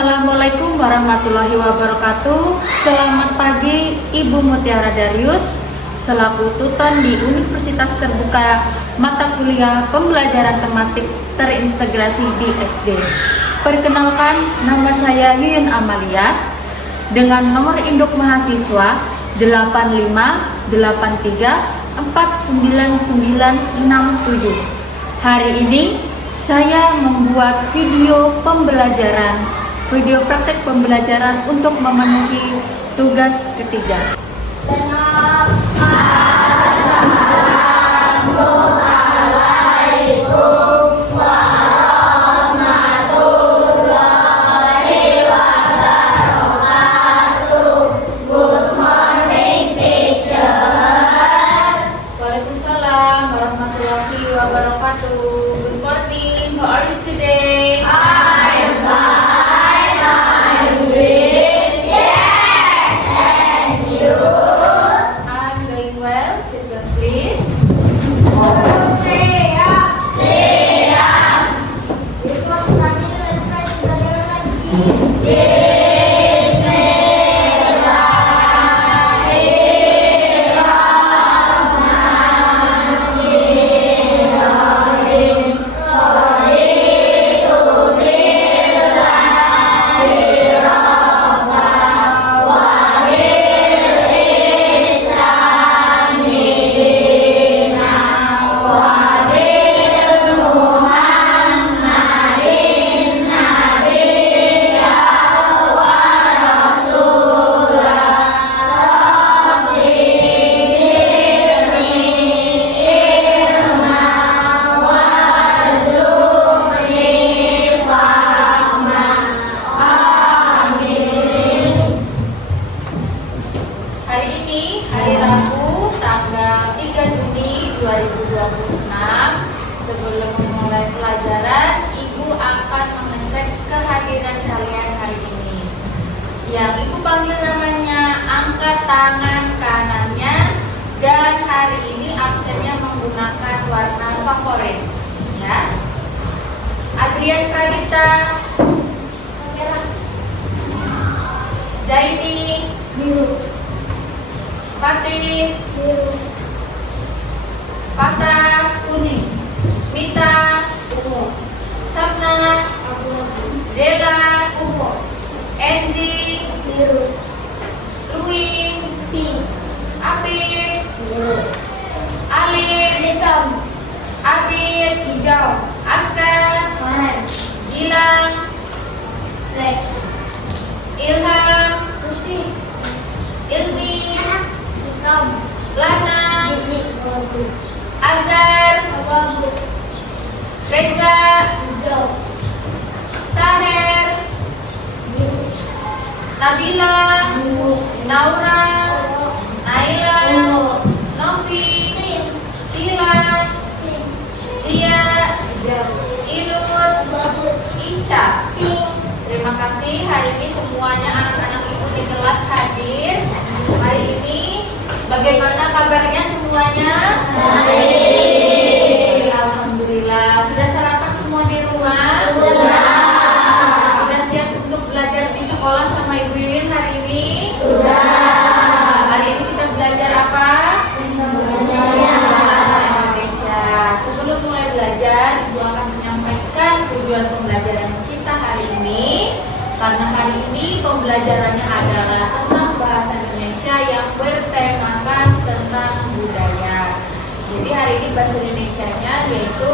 Assalamualaikum warahmatullahi wabarakatuh. Selamat pagi Ibu Mutiara Darius, selaku tutor di Universitas Terbuka mata kuliah pembelajaran tematik terintegrasi di SD. Perkenalkan, nama saya Yuyun Amalia dengan nomor induk mahasiswa 8583499967. Hari ini saya membuat video praktek pembelajaran untuk memenuhi tugas ketiga. Waalaikumsalam warahmatullahi wabarakatuh. Good morning. How are you today? I'm fine. I'm great. Yes, and you? I'm doing well. Sit down, please. Hari ini, hari Rabu, tanggal 3 Juni 2026. Sebelum memulai pelajaran, Ibu akan mengecek kehadiran kalian hari ini. Yang Ibu panggil namanya, angkat tangan kanannya, dan hari ini absennya menggunakan warna favorit. Ya. Adrian Pradipta, Zaini, Biru. Fatih, Biru. Fatah, Kuning. Mita, Ungu. Sapna, Abu-abu. Dela, Ungu. Enzi, Biru. Louis, Pink. Apik, Biru. Alif, Hitam. Abid, Hijau. Askar, Warna. Gilang, Red. Ilham, Putih. Ilmi, Hitam. Lana, Biru. Abu-abu. Azhar, Abu-abu. Reza, Hijau. Saher, Biru. Nabila, Biru. Naura, Ungu. Naila, Ungu. Novi, Pink. Tila, Pink. Zia, Hijau. Ilut, Abu-abu. Ica. Pink. Terima kasih, hari ini semuanya anak-anak Ibu di kelas hadir. Hari ini bagaimana kabarnya semuanya? Baik. Alhamdulillah. Sudah sarapan semua di rumah? Sudah. Sudah siap untuk belajar di sekolah sama Ibu Yuyun hari ini? Sudah. Hari ini kita belajar apa? Bahasa Indonesia. Sebelum mulai belajar, Ibu akan menyampaikan tujuan pembelajaran kita hari ini. Karena hari ini pembelajarannya adalah tentang bahasa Indonesia yang bertemakan tentang budaya. Jadi hari ini bahasa Indonesianya yaitu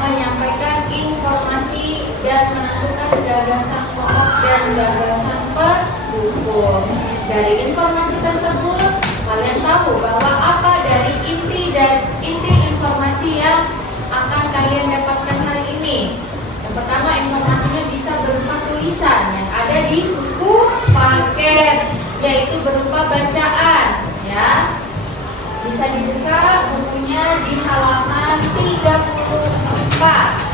menyampaikan informasi dan menentukan gagasan pokok dan gagasan pendukung. Dari informasi tersebut, kalian tahu bahwa apa dari inti informasi yang akan kalian dapatkan hari ini. Yang pertama, informasinya bisa berupa tulisan yang ada di buku paket, yaitu berupa bacaan, ya. Bisa dibuka bukunya di halaman 34.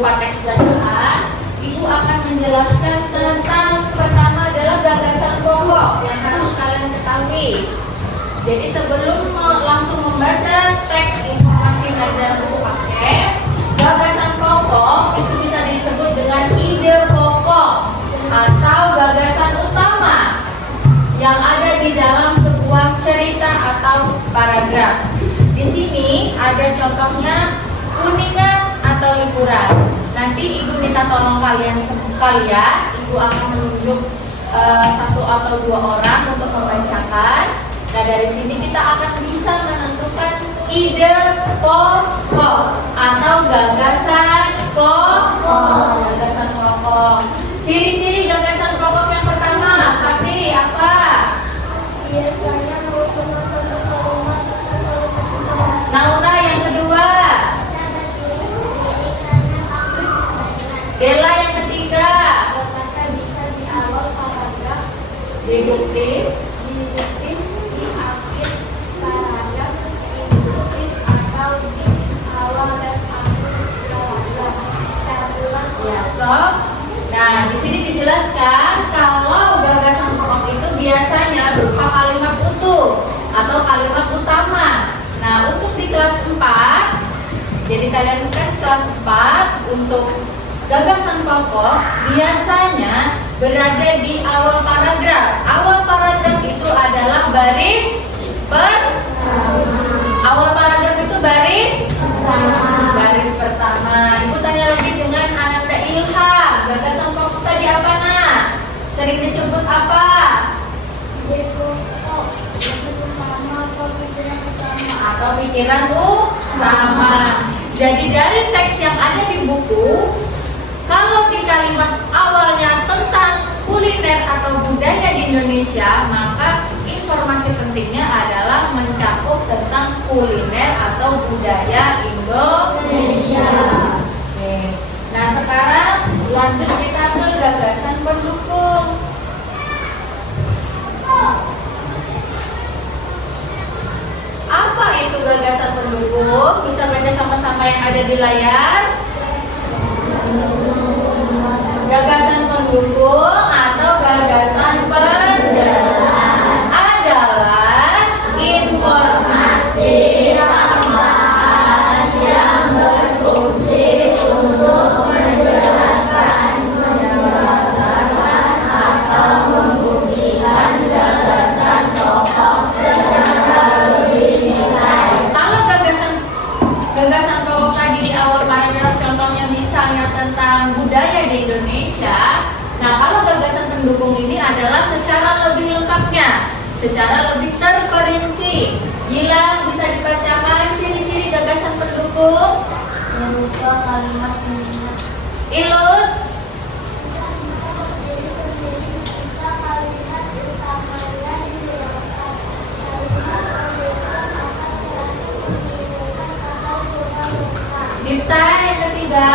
berupa teks bacaan, Ibu akan menjelaskan tentang pertama adalah gagasan pokok yang harus kalian ketahui. Jadi sebelum langsung membaca teks informasi dalam buku paket, gagasan pokok itu bisa disebut dengan ide pokok atau gagasan utama yang ada di dalam sebuah cerita atau paragraf. Di sini ada contohnya kuningan atau liburan. Nanti Ibu minta tolong kalian sekalian, Ibu akan menunjuk satu atau dua orang untuk membacakan. Nah, dari sini kita akan bisa menentukan ide pokok atau gagasan pokok. Gagasan pokok. Ciri-ciri gagasan pokok yang pertama, tapi apa? Biasanya merupakan kalimat Naura yang kedua. bisa berdiri sendiri karena kamu disebutkan. Dela yang ketiga. Kata bisa di awal paragraf, Deduktif. diduktif di akhir paragraf, induktif atau di awal dan akhir paragraf. Campuran Ya, sob. Nah, di sini dijelaskan kalau gagasan pokok itu biasanya berupa kalimat utuh atau kalimat utama. Nah, untuk di kelas 4, jadi kalian kan kelas 4 untuk gagasan pokok biasanya berada di awal paragraf. Awal paragraf itu adalah baris awal paragraf itu baris pertama. Ibu tanya lagi dengan Ananda Ilham, gagasan pokok tadi apa, Nak? Sering disebut apa? Atau pikiran utama. Jadi dari teks yang ada di buku, kalau di kalimat awalnya tentang kuliner atau budaya di Indonesia, maka informasi pentingnya adalah mencakup tentang kuliner atau budaya Indonesia. Oke. Nah, sekarang lanjut kita ke gagasan pendukung. Apa itu gagasan pendukung? Bisa baca sama-sama yang ada di layar. Gagasan pendukung atau gagasan penjelas adalah informasi tambahan yang berfungsi untuk menjelaskan, menyebutkan atau membuktikan gagasan pokok secara lebih detail. Kalau gagasan pokok tadi di awal paragraf contohnya misalnya tentang budaya di Indonesia. Nah, kalau gagasan pendukung ini adalah secara lebih lengkapnya, secara lebih terperinci. Gilang, bisa dibacakan ciri-ciri gagasan pendukung? Berupa kalimat pengingat. Ilut, Dipta yang ketiga.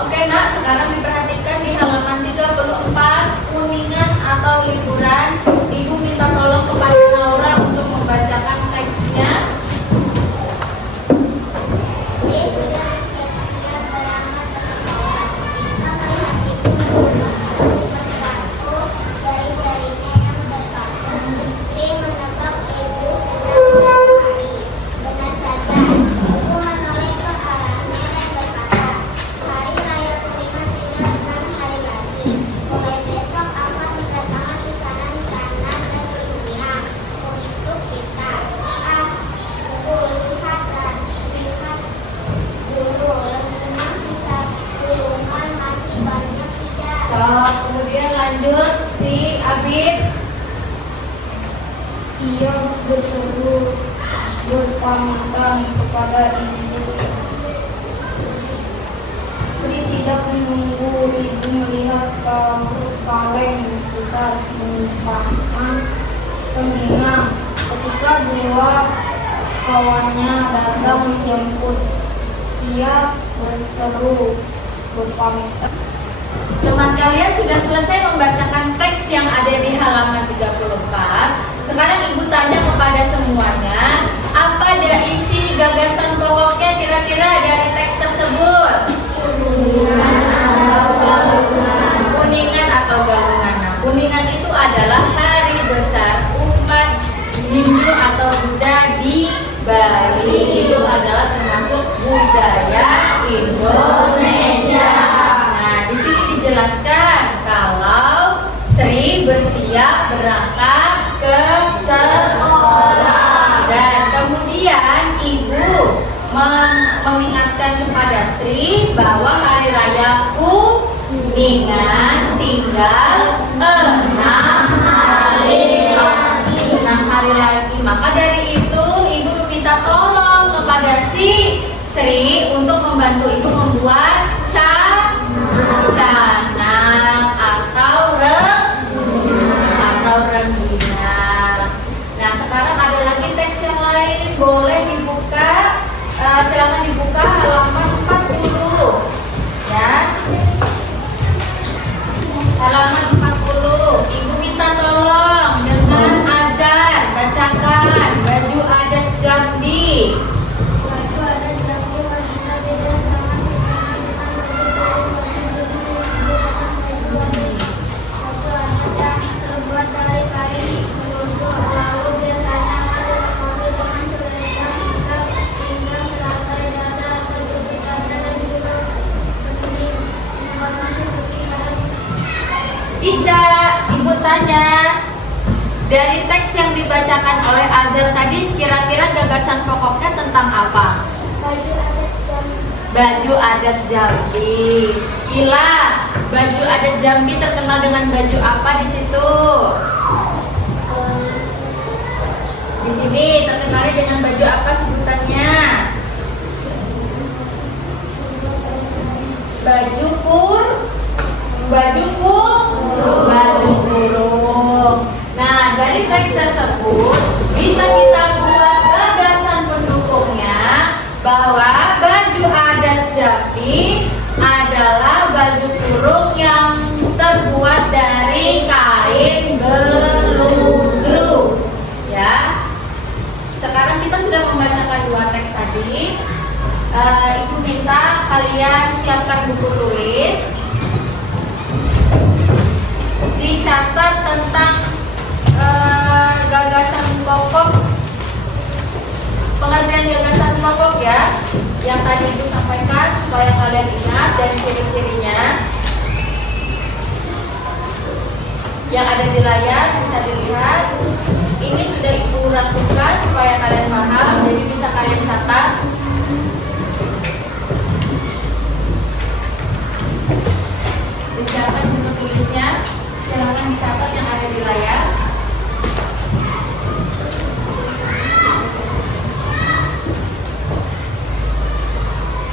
Oke, Nak, sekarang diperhatikan di halaman 34, kuningan atau liburan. Ibu minta tolong kepada Naura untuk membacakan teksnya. Kemudian lanjut si Abid. Ia berseru berpamitan kepada ibu. Pri tidak menunggu ibu melihat kaleng besar menyimpan penginang. Ketika dua kawannya datang menjemput, ia berseru berpamitan. Teman kalian sudah selesai membacakan teks yang ada di halaman 34. Sekarang Ibu tanya kepada semuanya. Apa ada isi gagasan pokoknya kira-kira dari teks tersebut? Kuningan atau galungan. Nah, kuningan itu adalah hari besar umat Hindu atau Buddha di Bali. Itu adalah termasuk budaya Indonesia. Nah, di sini dijelaskan kalau Sri bersiap berangkat ke sekolah dan kemudian ibu mengingatkan kepada Sri bahwa hari raya Kuningan tinggal 6 hari lagi. Maka dari itu ibu meminta tolong kepada si Sri untuk membantu ibu membuat canang atau rengginang. Nah, sekarang ada lagi teks yang lain, boleh dibuka. Silakan dibuka halaman 40 ya. Halaman 40. Ibu minta tolong dengan azan bacakan baju adat Jambi. Baju adat Jambi wanita beda sama baju adat yang terbuat dari kain luncur, lalu biasanya dilengkapi dengan selendang ikat pinggang, teratai dada atau jubir dada dan juga benih informasi putih adat. Ica, ibu tanya, dari teks yang dibacakan oleh Azhar tadi kira-kira gagasan pokoknya tentang apa? Baju adat Jambi. Baju adat Jambi. Ila, baju adat Jambi terkenal dengan baju apa di situ? Di sini terkenalnya dengan baju apa sebutannya? Baju kurung. Nah, dari teks tersebut bisa kita buat gagasan pendukungnya bahwa baju adat Jambi adalah baju kurung yang terbuat dari kain beludru. Ya. Sekarang kita sudah membacakan 2 teks tadi. Ibu minta kalian siapkan buku tulis. Dicatat tentang gagasan pokok, pengertian gagasan pokok ya, yang tadi Ibu sampaikan supaya kalian ingat dan ciri-cirinya. Yang ada di layar bisa dilihat. Ini sudah Ibu rangkumkan supaya kalian paham, jadi bisa kalian catat. Disiapkan buku tulisnya, silahkan dicatat yang ada di layar.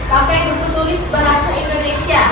Pakai buku tulis bahasa Indonesia.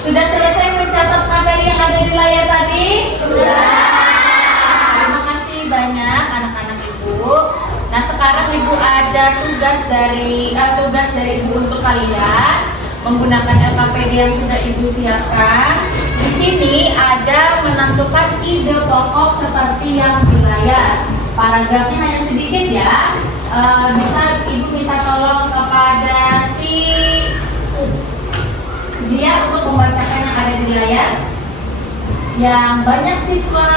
Sudah selesai mencatat materi yang ada di layar tadi? Sudah. Terima kasih banyak anak-anak Ibu. Nah, sekarang Ibu ada tugas dari Ibu untuk kalian. menggunakan LKPD yang sudah Ibu siapkan. Di sini ada menentukan ide pokok seperti yang di layar. Paragrafnya hanya sedikit ya. Bisa Ibu minta tolong kepada si Zia untuk membacakan yang ada di layar. Yang banyak siswa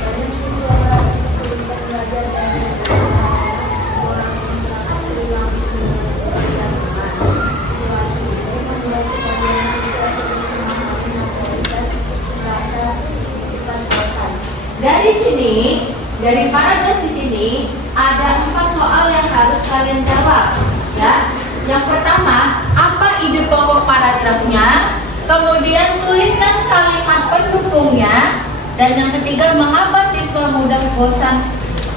kesulitan belajar dari orang yang berhasil yang dari sini, dari paragraf di sini ada 4 soal yang harus kalian jawab, ya. Yang pertama, apa ide pokok paragrafnya? Kemudian tuliskan kalimat pendukungnya. Dan yang ketiga, mengapa siswa mudah bosan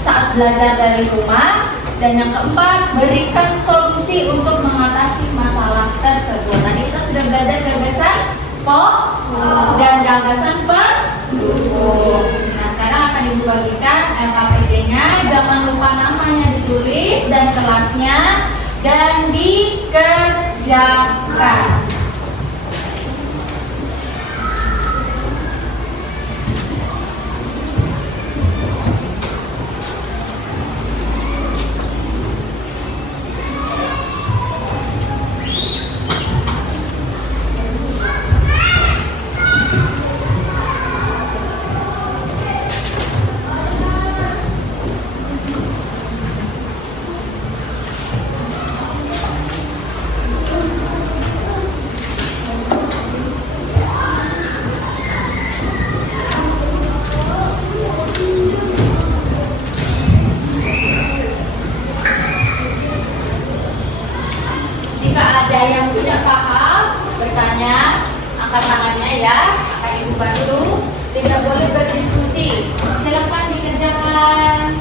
saat belajar dari rumah? Dan yang keempat, berikan solusi untuk mengatasi masalah tersebut. Tadi kita sudah belajar gagasan pokok dan gagasan pendukung. Nah, sekarang akan Ibu bagikan LKPD-nya. Jangan lupa namanya ditulis dan kelasnya dan dikerjakan. Jika ada yang tidak paham, bertanya, angkat tangannya ya, akan Ibu bantu. Tidak boleh berdiskusi. Silakan dikerjakan.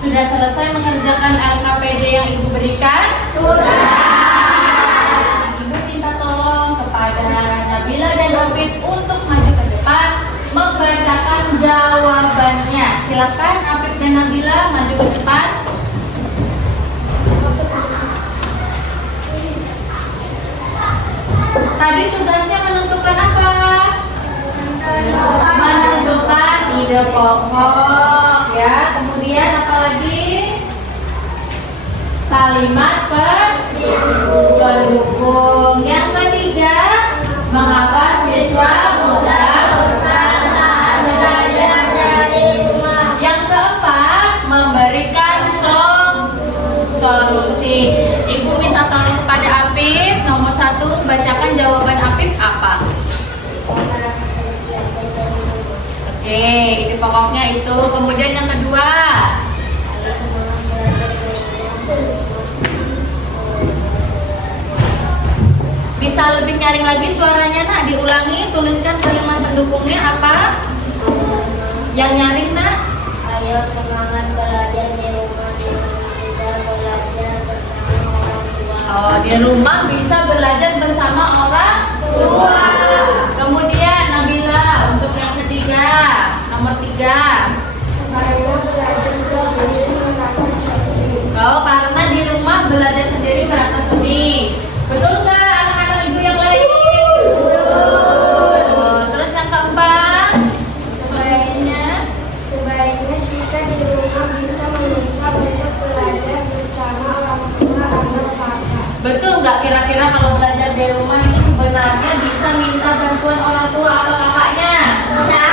Sudah selesai mengerjakan LKPD yang Ibu berikan? Sudah. Ibu minta tolong kepada Nabila dan Opit untuk maju ke depan membacakan jawabannya. Silakan Opit dan Nabila maju ke depan. Tadi tugasnya menentukan apa? Menentukan ide pokok, ya. Kemudian apa lagi? Kalimat pendukung. Yang ketiga, mengapa siswa mudah bosan saat belajar dari rumah? Yang keempat, memberikan solusi. Ibu minta tolong kepada Apip. Nomor 1, bacakan jawaban Apip apa? Oke, ide pokoknya itu. Kemudian yang kedua, bisa lebih nyaring lagi suaranya, nak. Diulangi, tuliskan kalimat pendukungnya apa? Yang nyaring, nak. Ayo semangat belajar di rumah, tidak belajar bersama orang tua. Oh, di rumah bisa belajar bersama orang tua. Kemudian Nabila untuk yang ketiga, nomor 3. Oh, karena di rumah belajar sendiri merasa sunyi. Betul nggak anak-anak ibu yang lain? Oh, terus yang keempat, Sebaiknya kita di rumah bisa meminta untuk belajar bersama orang tua atau kakak. betul nggak kira-kira kalau belajar di rumah itu sebenarnya bisa minta bantuan orang tua atau kakaknya? Bisa.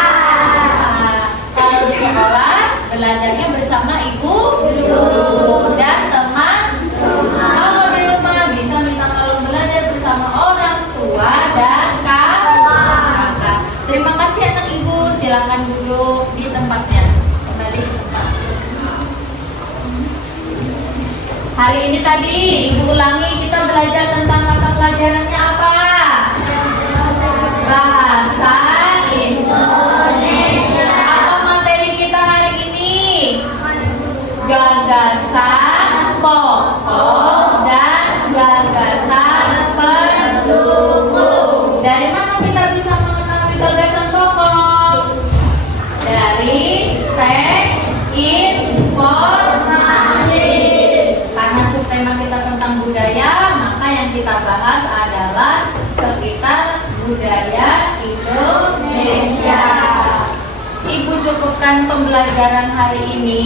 Nah, kalau di sekolah belajarnya bersama ibu, guru, dan teman. Kalau di rumah bisa minta tolong belajar bersama orang tua dan kakak. Terima kasih anak ibu, silakan duduk di tempatnya. Kembali di tempat. Hari ini tadi ibu ulangi kita belajar tentang mata pelajarannya apa? Bahasa Indonesia. Apa materi kita hari ini? Gagasan pokok dan gagasan pendukung. Dari mana kita bisa mengetahui gagasan pokok? Dari teks informasi. Karena subtema kita tentang budaya, maka yang kita bahas adalah sekitar budaya Indonesia. Ibu cukupkan pembelajaran hari ini.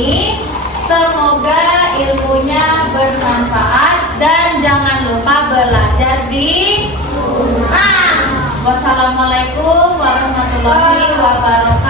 Semoga ilmunya bermanfaat dan jangan lupa belajar di rumah. Wassalamualaikum warahmatullahi wabarakatuh.